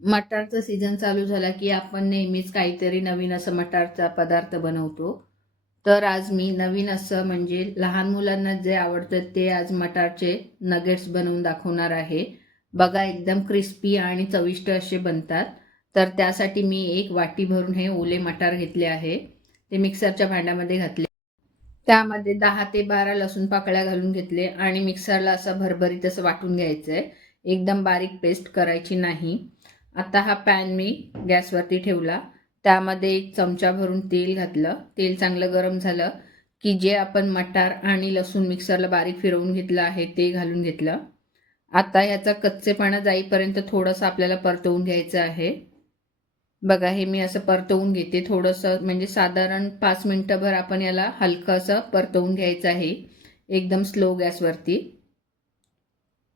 मटारचा season चालू झाला की आपण नेहमीच काहीतरी नवीन असं मटारचा पदार्थ बनवतो. तर आज मी नवीन असं म्हणजे लहान मुलांना जे आवडतं ते आज मटारचे नगेट्स बनवून दाखवणार आहे. बघा एकदम क्रिस्पी आणि चविष्ट असे बनतात. तर त्यासाठी मी एक वाटी भरून हे ओले मटार घेतले आहे. ते मिक्सरच्या भांड्यामध्ये घातले. त्यामध्ये 10 ते 12 लसूण पाकळ्या घालून घेतले आणि मिक्सरला असं भरभरीत असं वाटून घ्यायचं आहे. एकदम बारीक पेस्ट करायची नाही. आता हा पॅन मी गॅसवरती ठेवला. त्यामध्ये 1 चमचा भरून तेल घातलं. तेल चांगलं गरम झालं की जे आपण मटार आणि लसूण मिक्सरला बारीक फिरवून घेतलं आहे ते घालून घेतलं. आता ह्याचा कच्चेपणा जाईपर्यंत थोडंसं आपल्याला परतवून घ्यायचं आहे. बघा हे मी असं परतवून घेते थोडंसं म्हणजे साधारण 5 मिनिटंभर आपण याला हलकं असं परतवून घ्यायचं आहे एकदम स्लो गॅसवरती.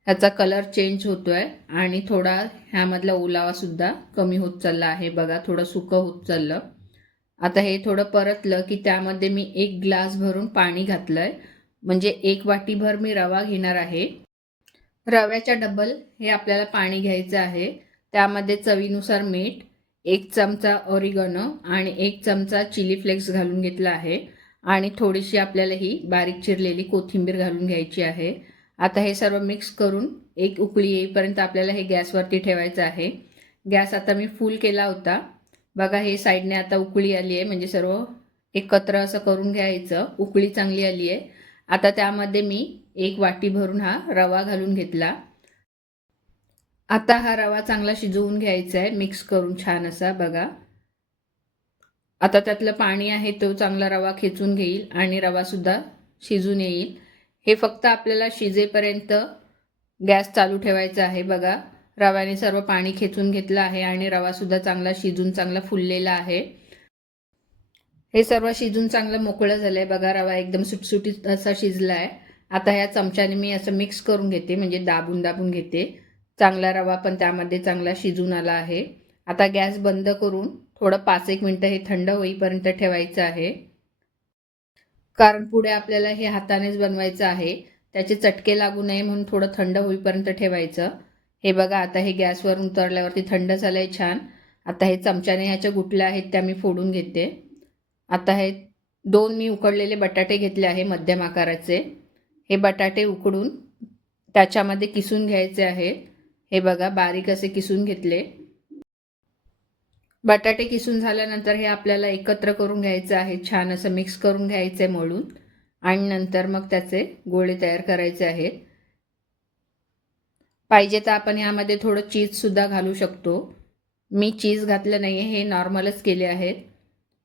ह्याचा कलर चेंज होतोय आणि थोडा ह्यामधला ओलावा सुद्धा कमी होत चालला आहे. बघा थोडं सुकं होत चाललं. आता हे थोडं परतलं की त्यामध्ये मी 1 ग्लास भरून पाणी घातलंय. म्हणजे 1 वाटीभर मी रवा घेणार आहे. रव्याच्या डबल हे आपल्याला पाणी घ्यायचं आहे. त्यामध्ये चवीनुसार मीठ, 1 चमचा ऑरिगॅनो आणि 1 चमचा चिली फ्लेक्स घालून घेतला आहे आणि थोडीशी आपल्याला ही बारीक चिरलेली कोथिंबीर घालून घ्यायची आहे. आता हे सर्व मिक्स करून एक उकळी येईपर्यंत आपल्याला हे गॅसवरती ठेवायचं आहे. गॅस आता मी फुल केला होता. बघा हे साईडने आता उकळी आली आहे म्हणजे सर्व एकत्र असं करून घ्यायचं. उकळी चांगली आली आहे. आता त्यामध्ये मी 1 वाटी भरून हा रवा घालून घेतला. आता हा रवा चांगला शिजवून घ्यायचा आहे मिक्स करून छान असा. बघा आता त्यातलं पाणी आहे तो चांगला रवा खेचून घेईल आणि रवासुद्धा शिजून येईल. हे फक्त आपल्याला शिजेपर्यंत गॅस चालू ठेवायचा आहे. बघा रव्याने सर्व पाणी खेचून घेतलं आहे आणि रवासुद्धा चांगला शिजून चांगला फुललेला आहे. हे सर्व शिजून चांगलं मोकळं झालं आहे. बघा रवा एकदम सुटसुटीत असा शिजला आहे. आता ह्या चमच्याने मी असं मिक्स करून घेते म्हणजे दाबून दाबून घेते. चांगला रवा पण त्यामध्ये चांगला शिजून आला आहे. आता गॅस बंद करून थोडं 5-1 मिनटं हे थंड होईपर्यंत ठेवायचं आहे. कारण पुढे आपल्याला हे हातानेच बनवायचं आहे. त्याचे चटके लागू नये म्हणून थोडं थंड होईपर्यंत ठेवायचं. हे बघा आता हे गॅसवरून उतरल्यावरती थंड झालं आहे छान. आता हे चमच्याने ह्याच्या गुठल्या आहेत त्या मी फोडून घेते. आता हे 2 मी उकडलेले बटाटे घेतले आहे मध्यम आकाराचे. हे बटाटे उकडून त्याच्यामध्ये किसून घ्यायचे आहेत. हे बघा बारीक असे किसून घेतले. बटाटे किसून झाल्यानंतर हे आपल्याला एकत्र करून घ्यायचं आहे. छान असं मिक्स करून घ्यायचं आहे मळून आणि नंतर मग त्याचे गोळे तयार करायचे आहेत. पाहिजे तर आपण यामध्ये थोडं चीजसुद्धा घालू शकतो. मी चीज घातलं नाही आहे, हे नॉर्मलच केले आहेत.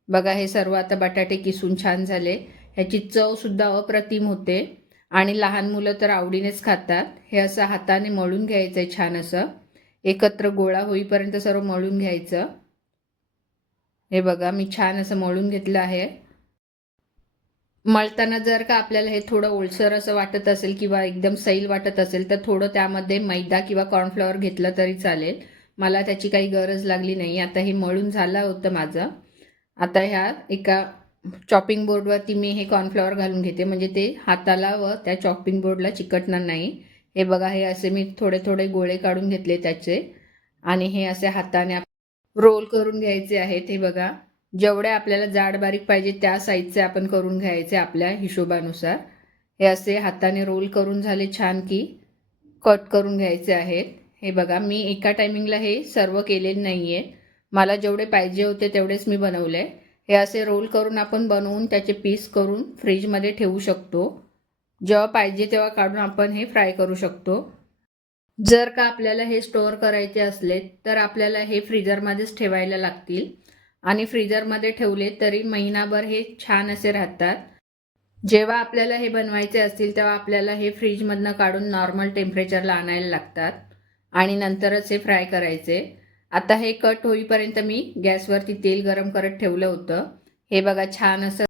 बघा हे सर्व आता बटाटे किसून छान झाले. ह्याची चवसुद्धा अप्रतिम होते आणि लहान मुलं तर आवडीनेच खातात. हे असं हाताने मळून घ्यायचं आहे छान असं. एकत्र गोळा होईपर्यंत सर्व मळून घ्यायचं. हे बघा मी छान असं मळून घेतलं आहे. मळताना जर का आपल्याला हे थोडं ओलसर असं वाटत असेल किंवा एकदम सैल वाटत असेल तर थोडं त्यामध्ये मैदा किंवा कॉर्नफ्लॉवर घेतलं तरी चालेल. मला त्याची काही गरज लागली नाही. आता हे मळून झालं होतं माझं. आता ह्या एका चॉपिंग बोर्डवरती मी हे कॉर्नफ्लॉवर घालून घेते म्हणजे ते हाताला व त्या चॉपिंग बोर्डला चिकटणार नाही. हे बघा हे असे मी थोडे थोडे गोळे काढून घेतले त्याचे आणि हे असे हाताने रोल करून घ्यायचे आहेत. हे बघा जेवढे आपल्याला जाड बारीक पाहिजे त्या साईजचे आपण करून घ्यायचे आपल्या हिशोबानुसार. हे असे हाताने रोल करून झाले छान की कट करून घ्यायचे आहेत. हे बघा मी एका टायमिंगला हे सर्व केलेले नाही आहे. मला जेवढे पाहिजे होते तेवढेच मी बनवले. हे असे रोल करून आपण बनवून त्याचे पीस करून फ्रीजमध्ये ठेवू शकतो. जेव्हा पाहिजे तेव्हा काढून आपण हे फ्राय करू शकतो. जर का आपल्याला हे स्टोअर करायचे असले तर आपल्याला हे फ्रीजरमध्येच ठेवायला लागतील आणि फ्रीजरमध्ये ठेवले तरी महिनाभर हे छान असे राहतात. जेव्हा आपल्याला हे बनवायचे असतील तेव्हा आपल्याला हे फ्रीजमधनं काढून नॉर्मल टेम्परेचरला आणायला लागतात आणि नंतरच हे फ्राय करायचे. आता हे कट होईपर्यंत मी गॅसवरती तेल गरम करत ठेवलं होतं. हे बघा छान असं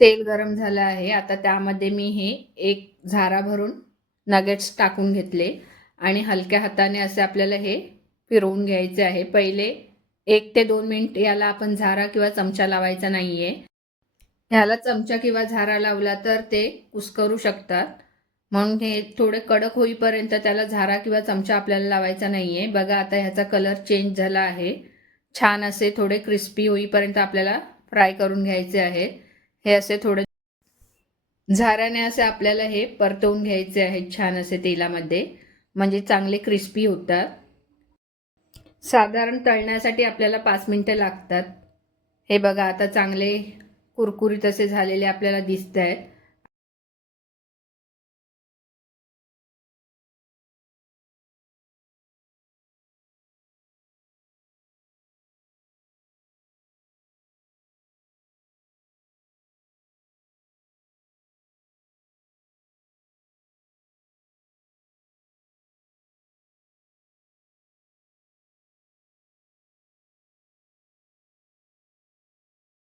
तेल गरम झालं आहे. आता त्यामध्ये मी हे 1 झारा भरून नगेट्स टाकून घेतले आणि हलक्या हाताने असे आपल्याला हे फिरवून घ्यायचे आहे. पहिले 1 ते 2 मिनिट याला आपण झारा किंवा चमचा लावायचा नाही आहे. ह्याला चमचा किंवा झारा लावला तर ते कुस्करू शकतात म्हणून हे थोडे कडक होईपर्यंत त्याला झारा किंवा चमचा आपल्याला लावायचा नाहीये. बघा आता ह्याचा कलर चेंज झाला आहे. छान असे थोडे क्रिस्पी होईपर्यंत आपल्याला फ्राय करून घ्यायचे आहे. हे असे थोडे झाऱ्याने असे आपल्याला हे परतवून घ्यायचे आहेत छान असे तेलामध्ये, म्हणजे चांगले क्रिस्पी होतात. साधारण तळण्यासाठी आपल्याला 5 मिनिटं लागतात. हे बघा आता चांगले कुरकुरीत असे झालेले आपल्याला दिसत आहेत.